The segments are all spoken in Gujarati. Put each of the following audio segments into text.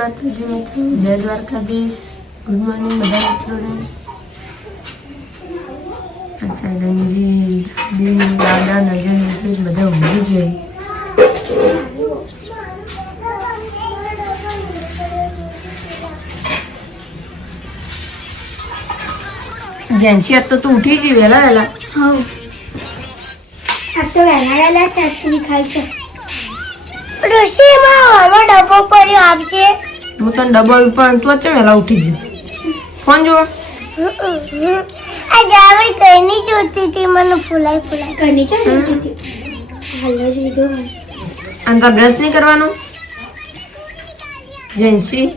માતાજી મિત્રો, જય દ્વારકાધીશ. ગુડ મોર્નિંગ બધા મિત્રોને. આ સાઈડ અંજી દાદી દાદા નજર બધા ઊંઘી જાય. જેન્સી આજ તો તું ઉઠી ગઈ વહેલા વહેલા. હા આ તો વહેલા ચટણી ખાઈ છે. ઋષિમાં મારો ડબ્બો પડ્યો આપજે. હું તને ડબલ પણ તું વચ્ચે વહેલા ઉઠી ગઈ. ફોન જોવા આ જાવડી કઈની જોતી હતી, મને ફૂલાઈ કઈની જોતી હતી. હાલો જ લીધો. અને તાર બ્રશ નહીં કરવાનું? જેન્સી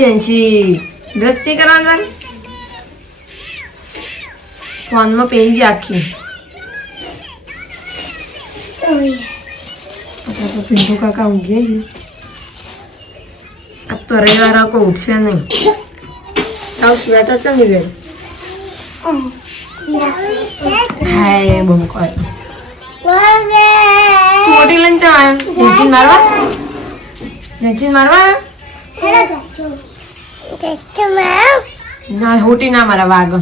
જેન્સી બ્રશ નહીં કરવાનું? ફોનમાં પહેરી આખી તો પિન્ટુ કાકા ઊંઘે છે. આ તો રવિવાર કોઈ ઉઠશે નહીં. તાવ સ્વેટર ચમી ગઈ. હાય બમ કોઈ મોટી લઈને ચમ આવ્યો? જેન્સી મારવા ના હોટી ના મારા વાગ.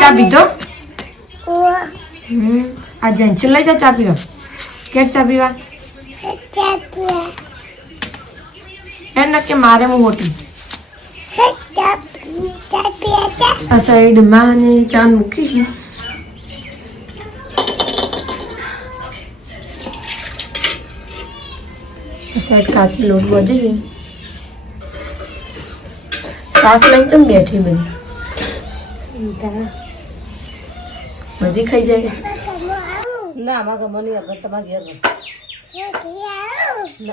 ચા પીધો? આ જેન્સી લઈ જાઓ ચા પીવા. કે ચા પીવા એમ ના કે મારે હું હોટી આ સાઈડમાં ને ચા મૂકી. સાઈડ કાચી લોટ વધી સાસ લઈને ચમ બેઠી બધી ખાઈ જાય. ના અમારા ઘરમાં નહીં આવવાનું, તમારા ઘેર રહો.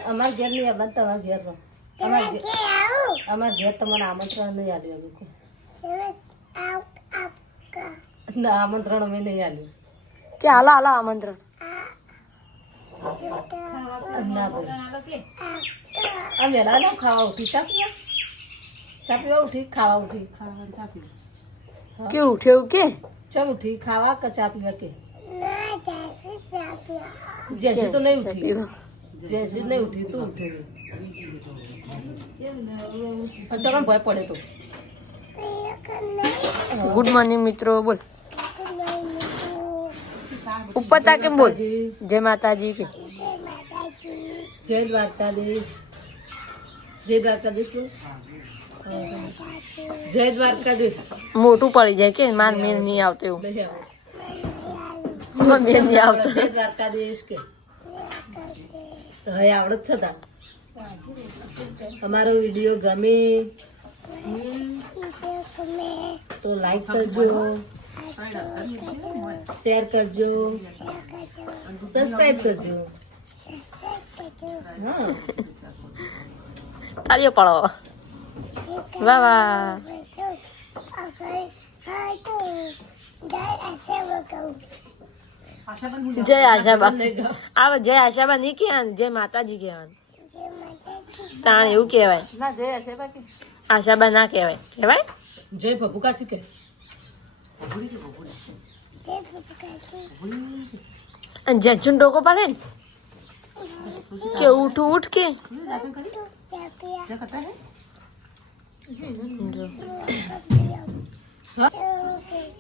અમારા ઘેર નહીં આવવાનું, તમારા ઘેર રહો. અમારા ઘેર તમને આમંત્રણ નહીં આલ્યું. ના આમંત્રણ અમે નહીં આલ્યું. કે હાલો હાલો આમંત્રણ. ના ભાઈ આ વહેલા ના ખાવા ઉઠી ચા પીવા ઉઠી ખાવા ઉઠી કે ઉઠ્યું કે ચમ ઉઠી ખાવા કે ચા પીવા કે જેસી તો નહીં ઉઠી. જેસી નહીં ઉઠી તું ઉઠી. ચલો ભય પડે તો. ગુડ મોર્નિંગ મિત્રો. બોલ ઉપર તા કેમ બોલ? જય માતાજી કે જય દ્વારકાધીશ. જય દ્વારકાધીશ તું. જય દ્વારકાધીશ મોટું પડી જાય કે માર મેર નહીં આવતો એવું. નહીં આવે. મેર નહીં આવતો. જય દ્વારકાધીશ કે હવે આવડત છે તા. અમારો વિડીયો ગમે તો લાઈક કરજો, શેર કરજો, સબસ્ક્રાઇબ કરજો. હા તાળીઓ પાડો. વાહ વાહ. જય આશાબા. આવે જય આશાબા નહીં કહેવાનું, જય માતાજી કહેવાનું. તાણ એવું કહેવાય. ના જય હશે બાકી આશાબા ના કહેવાય. કહેવાય જય ભભુકાચી કે અને જેન્સુન ટોકો પાડે ને કે ઉઠ ઉઠ કે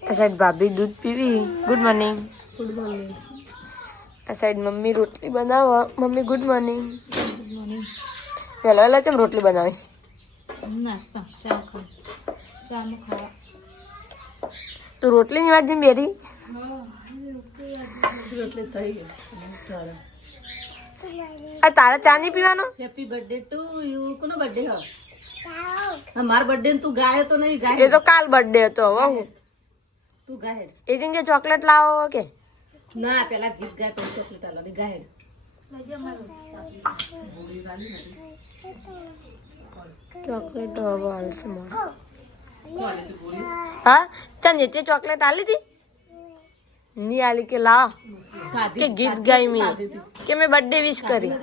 આ સાઈડ ભાભી દૂધ PV. Good morning. Good morning. આ સાઈડ મમ્મી રોટલી બનાવો. Mummy good morning. વહેલા વહેલા ચમ રોટલી બનાવી? નાસ્તા ચા ખાવા. તો રોટલી ની વાત જેમ બેઠી. રોટલી થઈ ગઈ. આ તારા ચા નહીં પીવાનો? Happy birthday to you. કોનો બર્થડે હો? માર બર્થડે તું ગાયો તો નહીં? ગાય એ તો કાલ બર્થડે હતો. હવે હું તું ગાહેડ. એ દિન કે ચોકલેટ લાવો કે ના પેલા ગીત ગાય પછી ચોકલેટ આલો ગાહેડ. ચોકલેટ તો હવે હાલશે મારે. હા ચાલ નીચે ચોકલેટ આલી હતી ની આલી કે લાવ કે ગીત ગાઈ મી કે મેં બર્થડે વિશ કરી.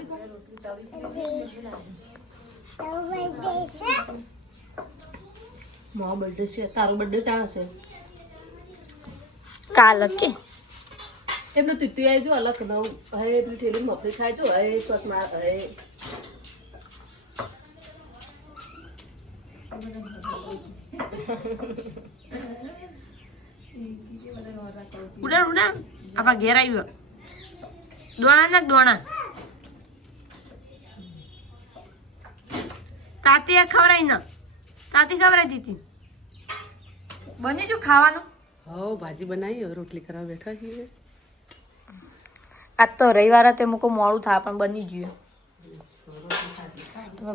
મારો બર્થડે છે. તારો બર્થડે ચાલે છે કાલ જ કે એમનું તીતી આવી જો અલગ નવું હે પેલી ઠેલી મફરી ખાય જો હે શોટમાં હે ઉડાડ ઉડાડ આપણા ઘેર આવ્યો દોણા નાખ દોણા તાતી ખવડાવી ના તાતી ખવડાવી દીધી બની જો ખાવાનું હા ભાજી બનાવી હવે રોટલી કરવા બેઠા છીએ આજ તો રવિવાર તે મૂકો મોડું થાય પણ બની ગયું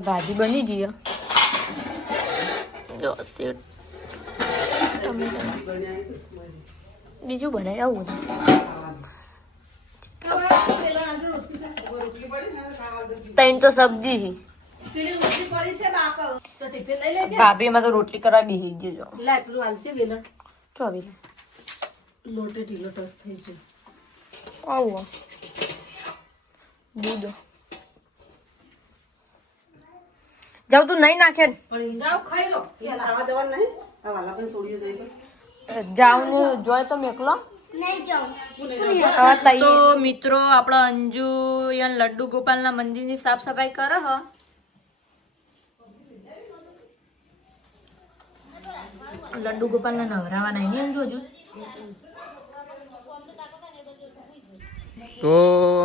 ભાજી બની ગઈ જો સેવ ટમેટા બીજું બનાવી આવું તૈન તો સબ્જી ભાભી એમાં તો રોટલી કરવા બેસી ગયો લાય પેલું હાલ છે વેલણ ચોવી લોટે ઢીલો ટસ થઈ ગયો આવો દૂધો જાવ તું નહીં નાખે જાઓ ખાઈ લો ખાવા જવાનું નહીં આ વાલા પણ છોડીએ જઈ જાઉં ને જોય તો મેકલો નહીં જાઉં તો મિત્રો આપણો અંજુ યન લડ્ડુ ગોપાલના મંદિરની સાફ સફાઈ કરે હ લડ્ડુ ગોપાલના નવરાવાના નહીં અંજુ હજુ તો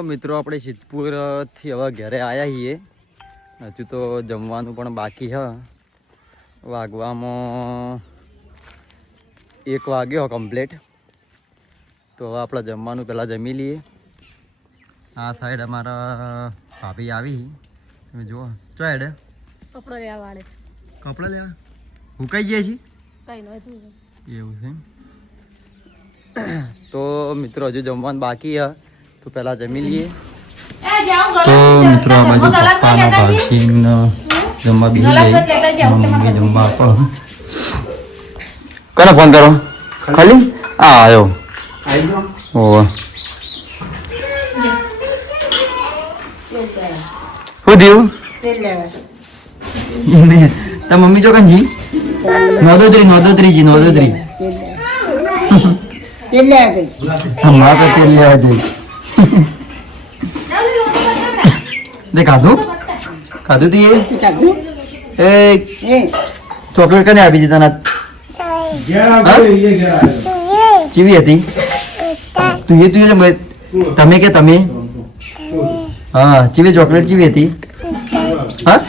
મિત્રો આપણે સિદ્ધપુરથી હવે ઘરે આવ્યા છીએ હજુ તો જમવાનું પણ બાકી છે વાગવામાં 1 વાગ્યો કમ્પ્લીટ તો હવે આપણે જમવાનું પહેલાં જમી લઈએ આ સાઈડ અમારા ભાભી આવી તમે જુઓ ચો હેડે કપડો લેવા વાળે કપડાં લેવા હુકાઈ જાય છે કઈ નથી એવું છે તો મિત્રો હજુ જમવાનું બાકી છે તો પહેલાં જમી લઈએ તો મિત્રો આમાં જો પપ્પાનો ભાગીને જમવા બેસી જાય મમ્મી જમવા આપો કોને ફોન કરો ખાલી હા આવ્યો ઓહ શું થયું તાર મમ્મી જો કંજી નોંધોત્રી હમણાં તો તેલ લેવા જઈ દે ખાધું તું એ ચોકલેટ કને આપી છે તને ચીવી હતી તમે કે તમે હા ચીવી ચોકલેટ ચીવી હતી હા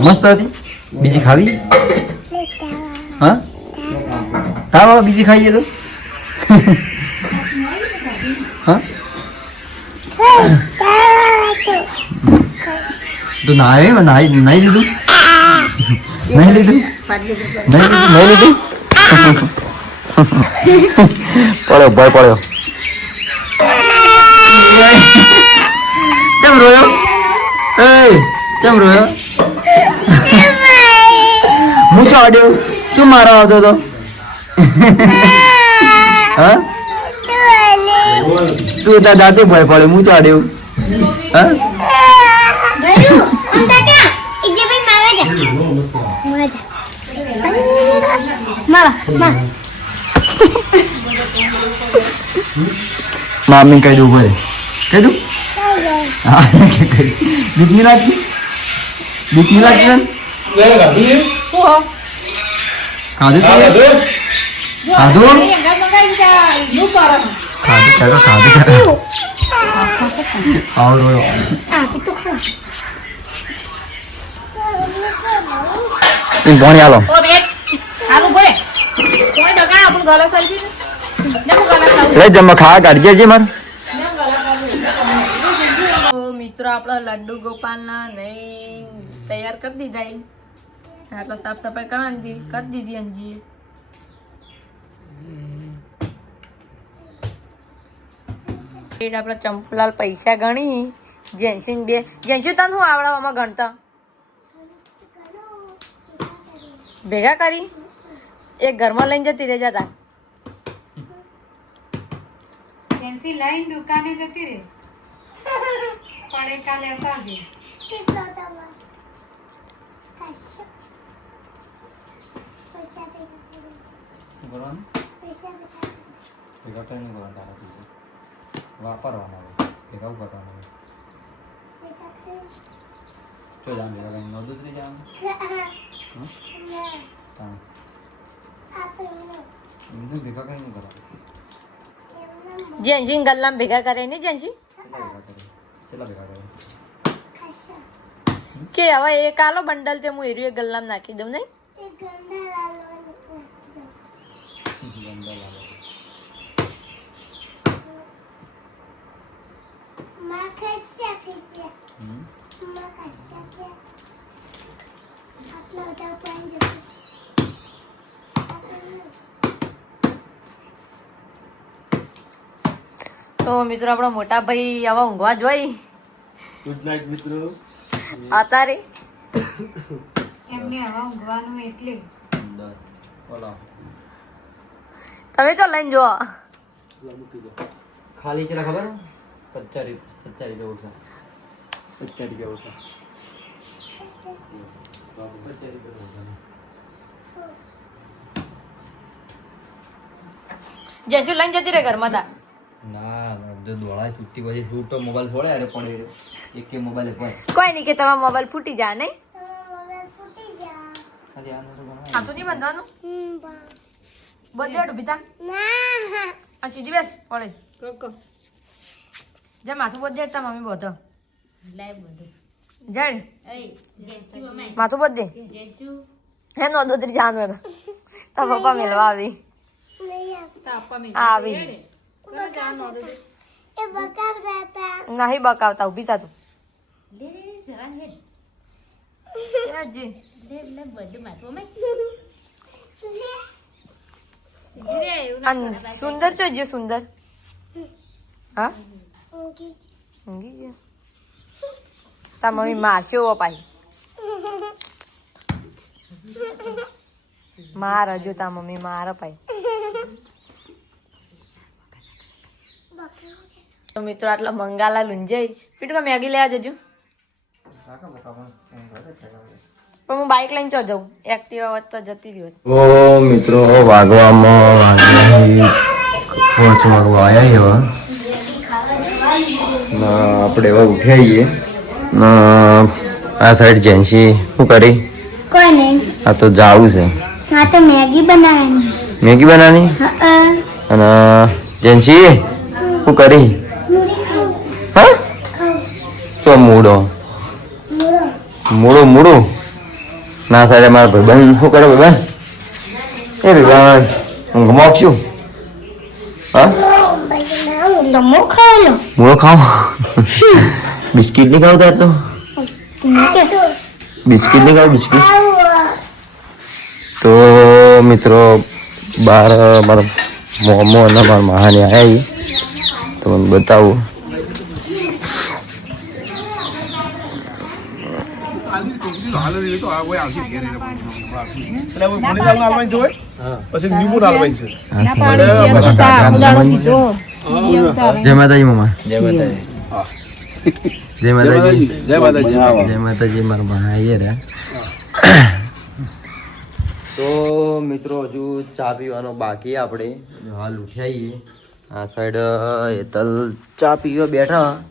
મસ્ત હતી બીજી ખાવી હા હા બીજી ખાઈએ તો હા તો નાઈ લીધું પડ્યો ભાઈ પડ્યો કેમ રોયો કેમ રોયો હું ચોડ્યો તું મારા આવતો તો હા તું તાર દાદે ભય પડ્યો હું ચોડ્યો હા મામી કહી દઉં ભાઈ કહી દઉં બીક નહીં લાગતી તને ખાધું ભણી હાલો જમવા ખાવા કાઢજે છે મારે મિત્રો આપણા લડ્ડુ ગોપાલના નહીં તૈયાર કરી દીધા એટલે સાફ સફાઈ કરવાની કરી દીધી અંજીએ આપડા ચંપુલાલ પૈસા ગણી જેન્સી બે જેન્સી તને શું આવડવામાં ગણતા ભેગા કરી એક ઘરમાં લઈને જતી રહે જતા લઈને દુકાને જતી રે પડે કાલે આવજે વાપરવાના હોય ભેગા કરવાના હોય તો જાણ ભેગા કરીને નોંધું જવાનું એમનું ભેગા કઈ નહીં કરવાનું જેન્સી ગલ્લામાં ભેગા કરે ને જેન્સી કેટલા ભેગા કરે કે હવે એક આલો બંડલ તે હું એરિયો ગલ્લામાં નાખી દઉં નહીં તો મિત્રો આપણો મોટા ભાઈ આવા ઊંઘવા જોઈ ગુડ નાઇટ મિત્રો આતારે એમને હવા ઊંઘવાનું એટલે બોલો તમે તો લઈને જો ખાલી ચલા ખબર 50 જેવું છે 50 જેવું છે જેન્સી લઈને જતી રહે ઘરમાં તા ના જો દોડા છૂટી પછી છૂટો મોબાઈલ છોડે અરે પડે એક કે મોબાઈલ પર કોઈ નહીં કે તમારો મોબાઈલ ફૂટી જાય નહીં ખાલી આનો તો બનાવ આ તો નહીં બંધવાનું બધે ડૂબીતા આ સીધી બેસ પડે જે માથું બધે તા મમ્મી બધો જડ માથું બધે હે નો દોતરી જાન વેર તા પપ્પા મેલવા આવી આવી નહીં બકાવતા ઉભી તા તું સુંદર છે જે સુંદર હા ઊંઘી ગયા તા મમ્મી મારશે ઓ પાઈ માર હજુ તા મમ્મી માર પાઈ તો મિત્રો આટલા મંગાલા લુંજાઈ પીટું મેગી લેવા જજો પણ હું બાઇક લઈને ચો જાઉં એક્ટિવા હોત તો જતી રહ્યો ઓ મિત્રો વાગવામાં પહોંચ વાગવા આવ્યા આપણે હવે ઉઠાઈએ આ સાઈડ જેન્સી શું કરી કોઈ નહીં આ તો જાવું છે હા તો મેગી બનાવવાની મેગી બનાવવાની અને જેન્સી શું કરી હા ચો મૂડો મૂડું ના સાહેબ મારા ભાઈબંધ શું કરે ભાઈબંધ એ ભાઈબંધ હું ગમાવશું હા લમો ખાવાનો મૂળો ખાવ બિસ્કિટ નહીં ખાવ તાર તો બિસ્કિટ નહીં ખાવ બિસ્કિટ તો મિત્રો બાર મારા મોમો અને મારા મહાને આવ્યા તમને બતાવું જય માતાજી મામા જય માતાજી જય માતાજી જય માતાજી જય માતાજી મારા ભાઈ રે તો મિત્રો હજુ ચા પીવાનો બાકી આપણે હાલ ઉઠાઈએ આ સાઈડ હેતલ ચા પીવા બેઠા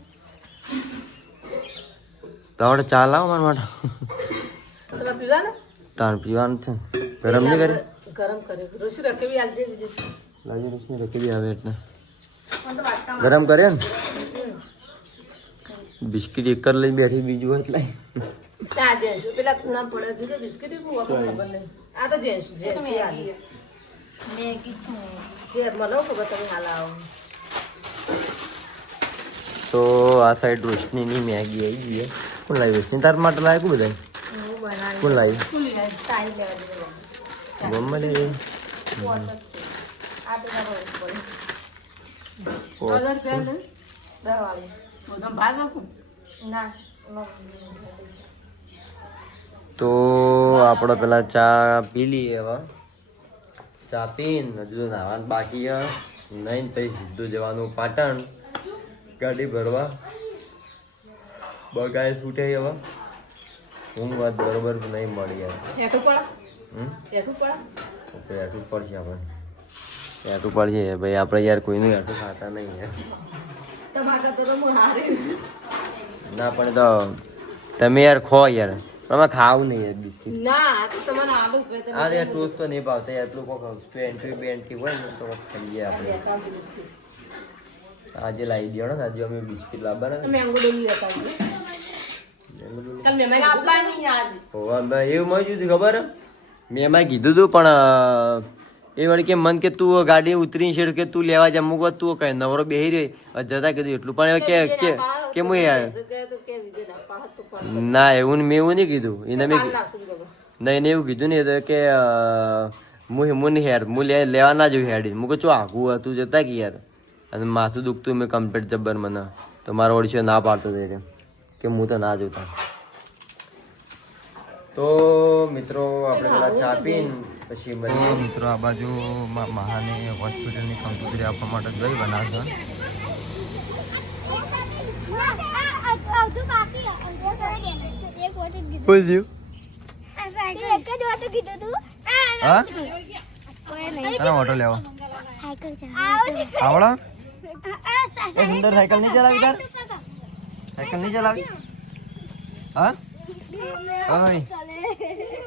તાવડે ચા લાવો મારા માટે તાણ પીવાનું છે ગરમ નહીં કરે ગરમ કરે રોશી રકેવી આલજે બીજે લાજી રોશની રકેવી આવે એટલે ગરમ કરે ને બિસ્કિટ એક લઈ બેઠી બીજું હોય એટલે ચા જેન્સ પેલા ખૂણા પડે જોજે બિસ્કિટ હું ખબર નહીં આ તો જેન્સ મેગી છે જે મને ખબર તમે હાલ આવો તો આ સાઈડ રોશનીની મેગી આવી ગઈ છે કોણ લાવી રોશની તાર માટે લાવ્યું બધા કોણ લાવી ગમે લે તો આપણે પેલા ચા પી લઈએ હવે ચા પીને હજુ નાવાનું બાકી નહીં પછી સીધું જવાનું પાટણ ગાડી ભરવા બગાય છૂટે હવે ઊંઘ વાત બરોબર નહીં મળી યાર એઠું પડશે આપણે એઠું પડશે ભાઈ આપણે યાર કોઈનું એઠું ખાતા નહીં યાર તમારા કરતા તો હું હારી. ના પણ તો તમે યાર ખો યાર અમે ખાવું નહીં યાર બિસ્કિટ ના આ તો તમને આલુ જ કહેતા. આ યાર ટોસ્ટ તો નહીં ભાવતા યાર એટલું કોક એન્ટ્રી બેન્ટ્રી હોય ને તો ખાઈએ આપણે આજે લાવી દો ને આજે અમે બિસ્કિટ લાવવાના મેંગો ડોલી લેતા આવીએ. કાલ મેં લાવવાની યાદ એવું મને શું થયું ખબર મેં એમાં કીધું હતું પણ એ વળી કે મન કે તું ગાડી ઉતરી છે કે તું લેવા જા મૂકવા તું કઈ નવરો બેહી રહી જતા કીધું એટલું પણ કે હું યાર ના એવું મેં એવું નહીં કીધું એને મેં નહીં એને એવું કીધું નહીં તો કે હું નહીં યાર હું લેવા ના જોયું હેડી હું કહું છું આઘું હતું જતા કે યાર અને માથું દુખતું મેં કમ્પ્લીટ જબ્બર મને તો મારો ઓડિશો ના પાડતો હતો કે હું તો ના જોતા તો મિત્રો આપણે પેલા ચા પીને પછી મળીએ મિત્રો આ બાજુ મહાને હોસ્પિટલની કંકોત્રી આપવા માટે દહીં બનાવશે હા ઓટો લેવો આવડો એ સુંદર સાયકલ નહીં ચલાવી તાર સાયકલ નહીં ચલાવી હા ઓય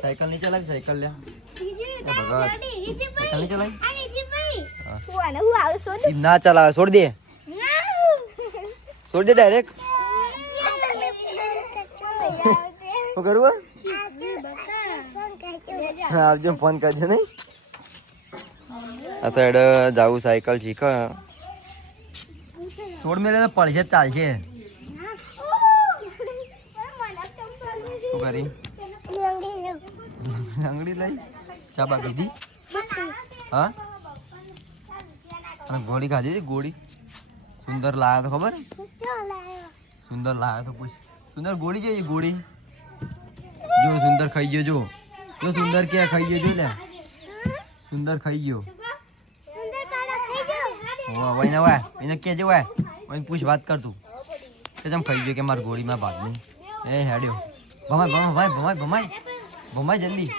સાયકલ નહીં ચલાવી સાયકલ લે એ ભગત સાયકલ નહીં ચલાવી ના ચલાવે છોડ દે ડાયરેક્ટ શું કરવું હા આવજો ફોન કરજો નહીં આ સાઈડ જાવું સાયકલ શીખ છોડ મેલે તો પડશે ચાલશે શું કરી આંગળી લઈ ચા બા પીધી હા અને ગોળી ખાધી હતી ગોળી સુંદર લાયા તો ખબર સુંદર લાયા તો પૂછ સુંદર ગોળી જોઈએ ગોળી જો સુંદર ખાઈ ગયો જો સુંદર ક્યાં ખાઈ ગયો જો લે સુંદર ખાઈ ગયો વાય ના વાય એને કેજે વાય વાય પૂછ વાત કર તું કે તમ ખાઈ ગયો કે માર ગોળીમાં ભાગ નહીં એ હેડ્યો ભમાય જલ્દી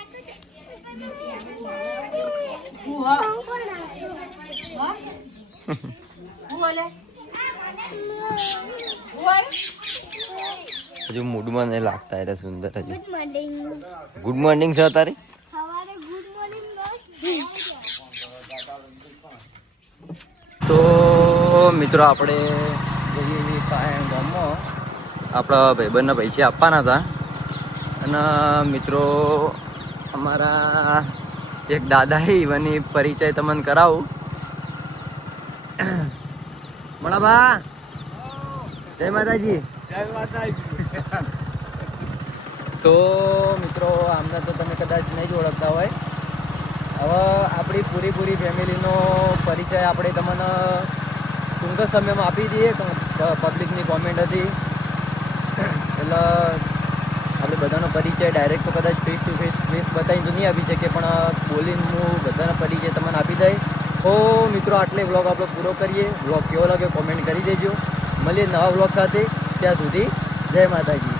હજુ મૂડમાં નહીં લાગતા એટલે સુંદર હજુ ગુડ મોર્નિંગ છે તારી તો મિત્રો આપણે જઈએ ગામમાં આપણા ભાઈબંધના પૈસા આપવાના હતા અને મિત્રો અમારા એક દાદા એવાની પરિચય તમને કરાવું મળાબા જય માતાજી તો મિત્રો આમને તો તમે કદાચ નહીં જ ઓળખતા હોય હવે આપણી પૂરી ફેમિલીનો પરિચય આપણે તમને ટૂંક સમયમાં આપી દઈએ પબ્લિકની કોમેન્ટ હતી એટલે આપણે બધાનો પરિચય ડાયરેક્ટ તો કદાચ ફેસ ટુ ફેસ બતાવીને તો નહીં આપી શકીએ પણ બોલીને હું બધાનો પરિચય તમને આપી દઈ તો મિત્રો આટલે વ્લોગ આપણે પૂરો કરીએ વ્લોગ કેવો લાગે કોમેન્ટ કરી દેજો મળીએ નવા વ્લોગ સાથે ત્યાં સુધી જય માતાજી.